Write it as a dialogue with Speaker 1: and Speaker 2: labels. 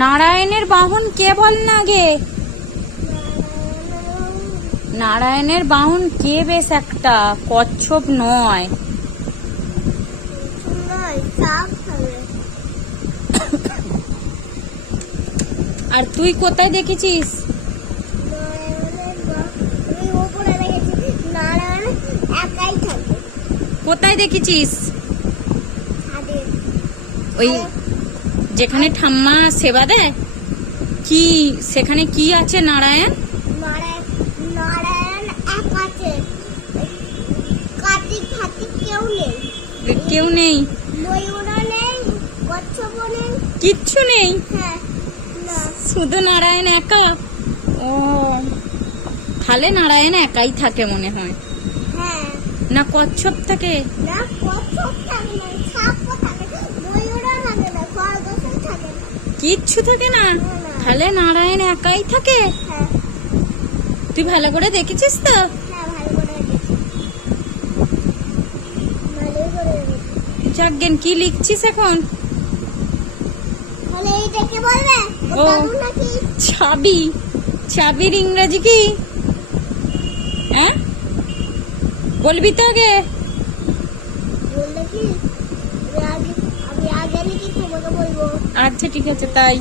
Speaker 1: নারায়ণের বাহন কে বল না গে? নারায়ণের বাহন কে বেশ একটা? কচ্ছপ নয়। আর তুই কোথায় দেখেছিস? কোথায় দেখেছিস? ওই যেখানে ঠাম্মা সেবা দেয় কি সেখানে কি আছে নারায়ণ?
Speaker 2: কেউ নেই।
Speaker 1: কিচ্ছু নেই?
Speaker 2: হ্যাঁ
Speaker 1: শুধু নারায়ণ একা? ও তাহলে নারায়ণ একাই থাকে মনে হয়।
Speaker 2: হ্যাঁ।
Speaker 1: না কচ্ছপ থাকে?
Speaker 2: না কচ্ছপ থাকে না সাপও থাকে ময়ূরও থাকে না খরগোশও থাকে না
Speaker 1: কিচ্ছু থাকে না। তাহলে নারায়ণ একাই থাকে? তুই ভালো করে দেখেছিস তো? যাজ্ঞেন, কি লিখছিস এখন?
Speaker 2: ও,
Speaker 1: চাবি। চাবির ইংরেজি কি? হ্যাঁ? বলবি তো আগে
Speaker 2: বললে কি আমি আগে আমি আগে লিখি তোমাকে বলব
Speaker 1: আচ্ছা ঠিক আছে তাই।